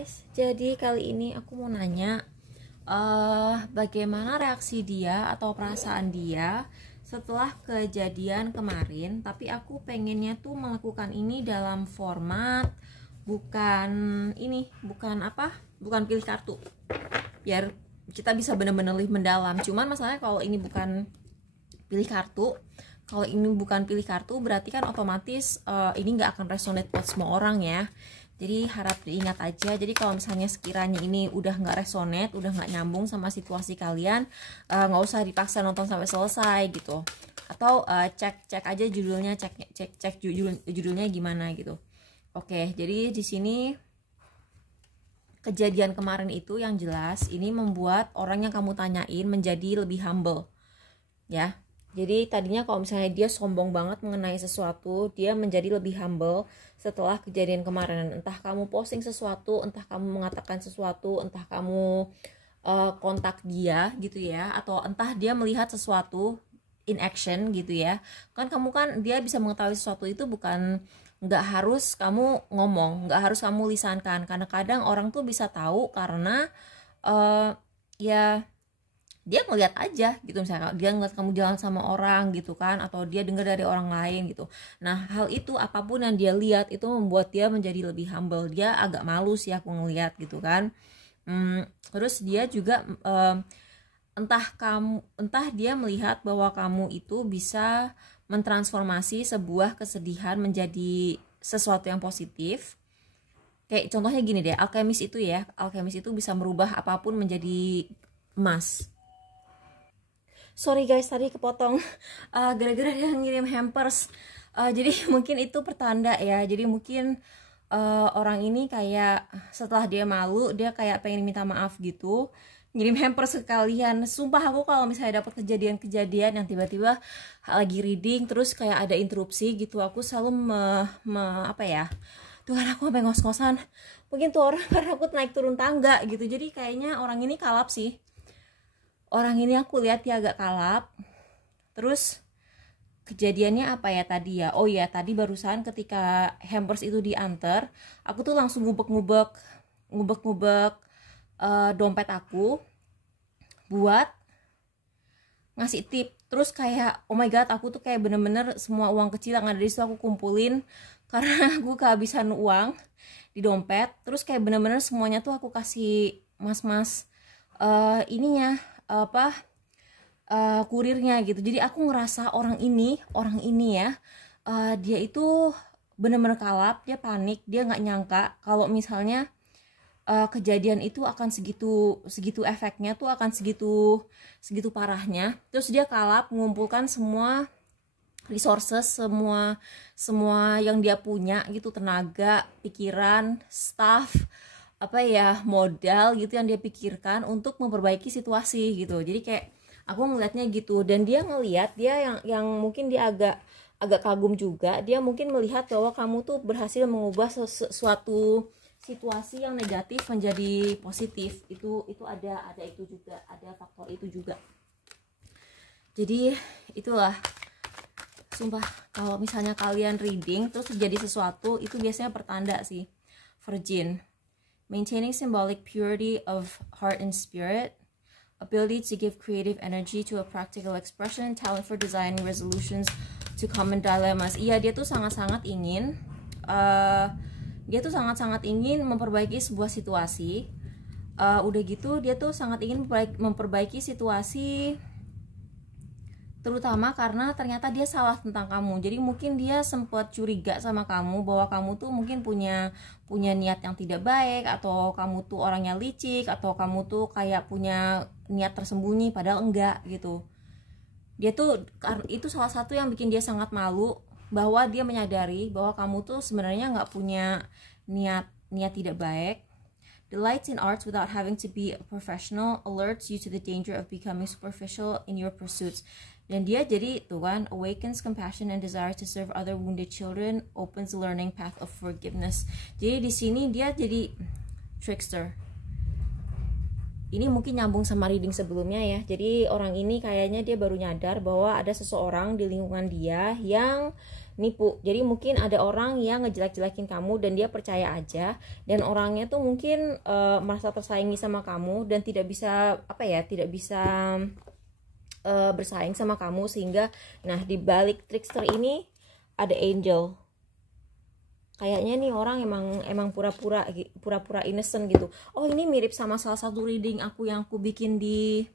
guys, jadi kali ini aku mau nanya bagaimana reaksi dia atau perasaan dia setelah kejadian kemarin. Tapi aku pengennya tuh melakukan ini dalam format bukan bukan pilih kartu, biar kita bisa bener-bener mendalam. Cuman masalahnya kalau ini bukan pilih kartu, berarti kan otomatis ini nggak akan resonate buat semua orang ya. Jadi harap diingat aja. Jadi kalau misalnya sekiranya ini udah nggak resonate, udah nggak nyambung sama situasi kalian, nggak usah dipaksa nonton sampai selesai gitu. Atau cek aja judulnya, cek judulnya gimana gitu. Oke, jadi di sini kejadian kemarin itu yang jelas ini membuat orang yang kamu tanyain menjadi lebih humble, ya. Jadi tadinya kalau misalnya dia sombong banget mengenai sesuatu, dia menjadi lebih humble setelah kejadian kemarin. Entah kamu posting sesuatu, entah kamu mengatakan sesuatu, entah kamu kontak dia gitu ya, atau entah dia melihat sesuatu in action gitu ya. Kan dia bisa mengetahui sesuatu itu nggak harus kamu ngomong, nggak harus kamu lisankan. Karena kadang orang tuh bisa tahu karena ya dia ngeliat aja gitu, misalnya dia ngeliat kamu jalan sama orang gitu kan, atau dia dengar dari orang lain gitu. Nah hal itu apapun yang dia lihat itu membuat dia menjadi lebih humble. Dia agak malu sih aku ngeliat gitu kan. Terus dia juga entah dia melihat bahwa kamu itu bisa mentransformasi sebuah kesedihan menjadi sesuatu yang positif. Kayak contohnya gini deh, alkemis itu bisa merubah apapun menjadi emas. Sorry guys, tadi kepotong gara-gara dia ngirim hampers. Jadi mungkin itu pertanda ya. Jadi mungkin orang ini kayak setelah dia malu, dia kayak pengen minta maaf gitu, ngirim hampers sekalian. Sumpah aku kalau misalnya dapat kejadian yang tiba-tiba lagi reading terus kayak ada interupsi gitu, aku selalu Tuhan, aku sampai ngos-ngosan. Mungkin tuh orang karena aku naik turun tangga gitu. Jadi kayaknya orang ini kalap sih. Orang ini aku lihat dia agak kalap. Terus kejadiannya apa ya tadi ya? Oh ya, tadi barusan ketika hampers itu diantar, aku tuh langsung ngubek dompet aku buat ngasih tip. Terus kayak oh my god, aku tuh kayak bener-bener semua uang kecil yang ada di situ aku kumpulin karena aku kehabisan uang di dompet. Terus kayak bener-bener semuanya tuh aku kasih mas-mas kurirnya gitu. Jadi aku ngerasa orang ini ya, dia itu bener-bener kalap, dia panik, dia nggak nyangka kalau misalnya kejadian itu akan segitu efeknya tuh, akan segitu parahnya. Terus dia kalap mengumpulkan semua resources, semua yang dia punya gitu, tenaga, pikiran, staff, modal gitu yang dia pikirkan untuk memperbaiki situasi gitu. Jadi kayak aku ngelihatnya gitu, dan dia ngelihat, dia yang mungkin dia agak kagum juga. Dia mungkin melihat bahwa kamu tuh berhasil mengubah suatu situasi yang negatif menjadi positif. Itu ada itu juga, ada faktor itu juga. Jadi itulah, sumpah kalau misalnya kalian reading terus terjadi sesuatu, itu biasanya pertanda sih. Virgin, maintaining symbolic purity of heart and spirit, ability to give creative energy to a practical expression, talent for designing resolutions to common dilemmas. Iya, dia tuh sangat-sangat ingin memperbaiki sebuah situasi. Udah gitu dia tuh sangat ingin memperbaiki situasi, terutama karena ternyata dia salah tentang kamu. Jadi mungkin dia sempat curiga sama kamu bahwa kamu tuh mungkin punya niat yang tidak baik, atau kamu tuh orangnya licik, atau kamu tuh kayak punya niat tersembunyi padahal enggak gitu. Dia tuh, itu salah satu yang bikin dia sangat malu, bahwa dia menyadari bahwa kamu tuh sebenarnya nggak punya niat tidak baik. Delights in arts without having to be a professional, alerts you to the danger of becoming superficial in your pursuits. Dan dia jadi tuh kan, awakens compassion and desire to serve other wounded children, opens the learning path of forgiveness. Jadi di sini dia jadi trickster. ini mungkin nyambung sama reading sebelumnya ya. Jadi orang ini kayaknya dia baru nyadar bahwa ada seseorang di lingkungan dia yang nipu. Jadi mungkin ada orang yang ngejelek-jelekin kamu dan dia percaya aja, dan orangnya tuh mungkin merasa tersaingi sama kamu dan tidak bisa tidak bisa bersaing sama kamu, sehingga nah di balik trickster ini ada angel. Kayaknya nih orang emang pura-pura innocent gitu. Oh, ini mirip sama salah satu reading aku yang aku bikin di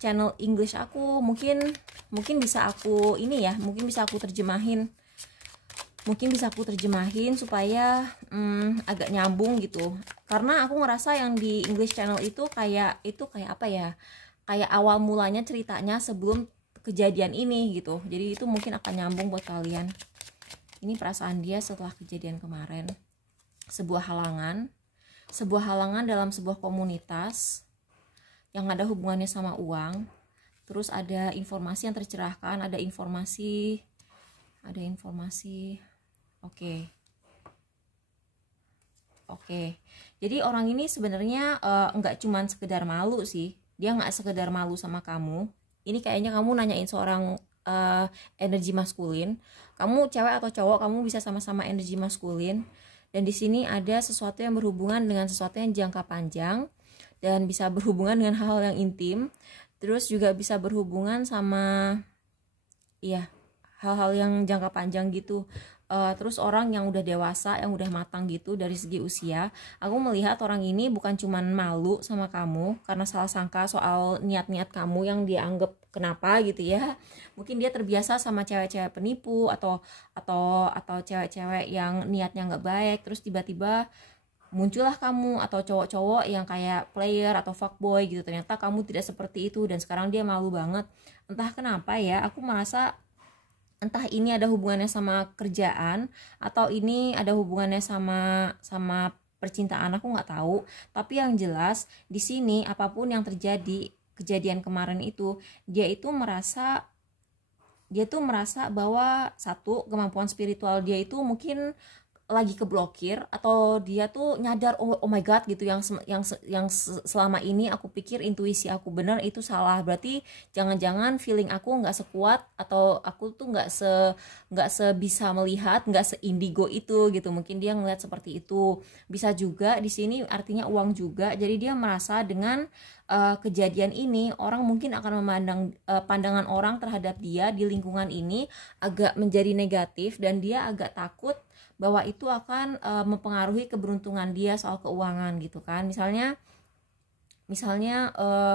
channel English aku. Mungkin bisa aku terjemahin. Mungkin bisa aku terjemahin supaya agak nyambung gitu. Karena aku ngerasa yang di English channel itu kayak apa ya? Kayak awal mulanya ceritanya sebelum kejadian ini gitu. Jadi itu mungkin akan nyambung buat kalian. Ini perasaan dia setelah kejadian kemarin. Sebuah halangan dalam sebuah komunitas yang ada hubungannya sama uang. Terus ada informasi yang tercerahkan, ada informasi. Oke. Jadi orang ini sebenarnya nggak cuman sekedar malu sih. Dia nggak sekedar malu sama kamu. Ini kayaknya kamu nanyain seorang energi maskulin. Kamu cewek atau cowok, kamu bisa sama-sama energi maskulin. Dan di sini ada sesuatu yang berhubungan dengan sesuatu yang jangka panjang dan bisa berhubungan dengan hal-hal yang intim. Terus juga bisa berhubungan sama hal-hal yang jangka panjang gitu. Terus orang yang udah dewasa, yang udah matang gitu dari segi usia. Aku melihat orang ini bukan cuman malu sama kamu karena salah sangka soal niat-niat kamu yang dia anggap kenapa gitu ya. Mungkin dia terbiasa sama cewek-cewek penipu atau cewek-cewek yang niatnya nggak baik. Terus tiba-tiba muncullah kamu atau cowok-cowok yang kayak player atau fuckboy gitu. Ternyata kamu tidak seperti itu dan sekarang dia malu banget. Entah kenapa ya, aku merasa entah ini ada hubungannya sama kerjaan atau ini ada hubungannya sama percintaan, aku nggak tahu. Tapi yang jelas di sini apapun yang terjadi kejadian kemarin itu, dia tuh merasa bahwa satu, kemampuan spiritual dia itu mungkin lagi keblokir, atau dia tuh nyadar oh my god gitu, yang selama ini aku pikir intuisi aku benar, itu salah. Berarti jangan-jangan feeling aku nggak sekuat, atau aku tuh nggak sebisa melihat, nggak seindigo itu gitu. Mungkin dia ngeliat seperti itu. Bisa juga di sini artinya uang juga. Jadi dia merasa dengan kejadian ini orang mungkin akan memandang pandangan orang terhadap dia di lingkungan ini agak menjadi negatif, dan dia agak takut bahwa itu akan mempengaruhi keberuntungan dia soal keuangan gitu kan. Misalnya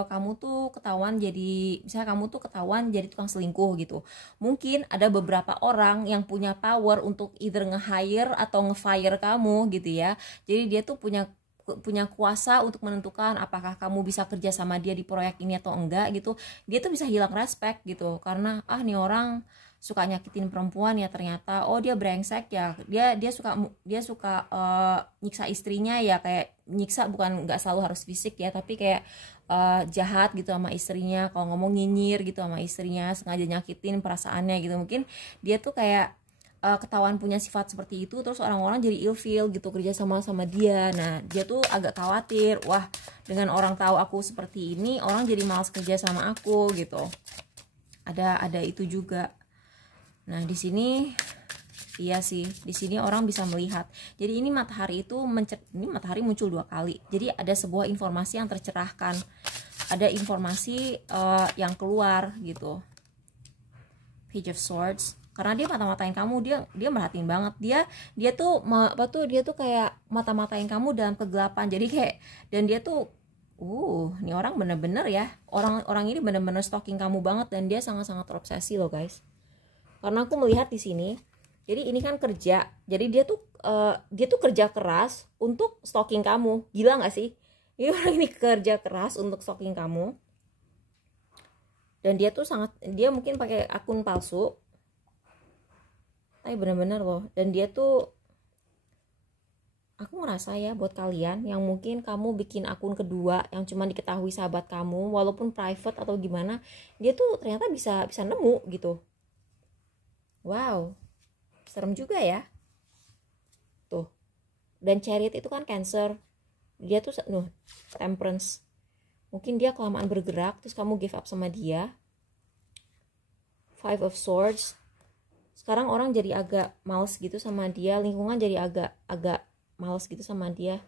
kamu tuh ketahuan jadi tukang selingkuh gitu. Mungkin ada beberapa orang yang punya power untuk either nge-hire atau nge-fire kamu gitu ya. Jadi dia tuh punya kuasa untuk menentukan apakah kamu bisa kerja sama dia di proyek ini atau enggak gitu. Dia tuh bisa hilang respect gitu karena nih orang suka nyakitin perempuan ya, ternyata dia brengsek ya, dia suka nyiksa istrinya ya. Kayak nyiksa bukan nggak selalu harus fisik ya, tapi kayak jahat gitu sama istrinya, kalau ngomong nyinyir gitu sama istrinya, sengaja nyakitin perasaannya gitu. Mungkin dia tuh kayak ketahuan punya sifat seperti itu, terus orang-orang jadi ilfeel gitu kerja sama dia. Nah dia tuh agak khawatir, wah dengan orang tahu aku seperti ini, orang jadi malas kerja sama aku gitu. Ada itu juga. Nah di sini iya sih, di sini orang bisa melihat. Jadi ini matahari muncul 2 kali. Jadi ada sebuah informasi yang tercerahkan, ada informasi yang keluar gitu. Page of Swords. Karena dia mata-matain kamu, dia merhatiin banget. Dia tuh kayak mata-matain kamu dalam kegelapan. Jadi kayak, dan dia tuh ini orang bener-bener ya. Orang ini bener-bener stalking kamu banget, dan dia sangat-sangat terobsesi loh guys. Karena aku melihat di sini, jadi ini kan kerja, jadi dia tuh kerja keras untuk stalking kamu. Gila nggak sih? Ini orang ini kerja keras untuk stalking kamu, dan dia mungkin pakai akun palsu, tapi benar-benar loh. Dan dia tuh, aku ngerasa ya buat kalian yang mungkin kamu bikin akun kedua yang cuma diketahui sahabat kamu, walaupun private atau gimana, dia tuh ternyata bisa nemu gitu. Wow, serem juga ya. Tuh. Dan Chariot itu kan Cancer. Dia tuh Temperance. Mungkin dia kelamaan bergerak, terus kamu give up sama dia. Five of Swords. Sekarang orang jadi agak males gitu sama dia, lingkungan jadi agak males gitu sama dia.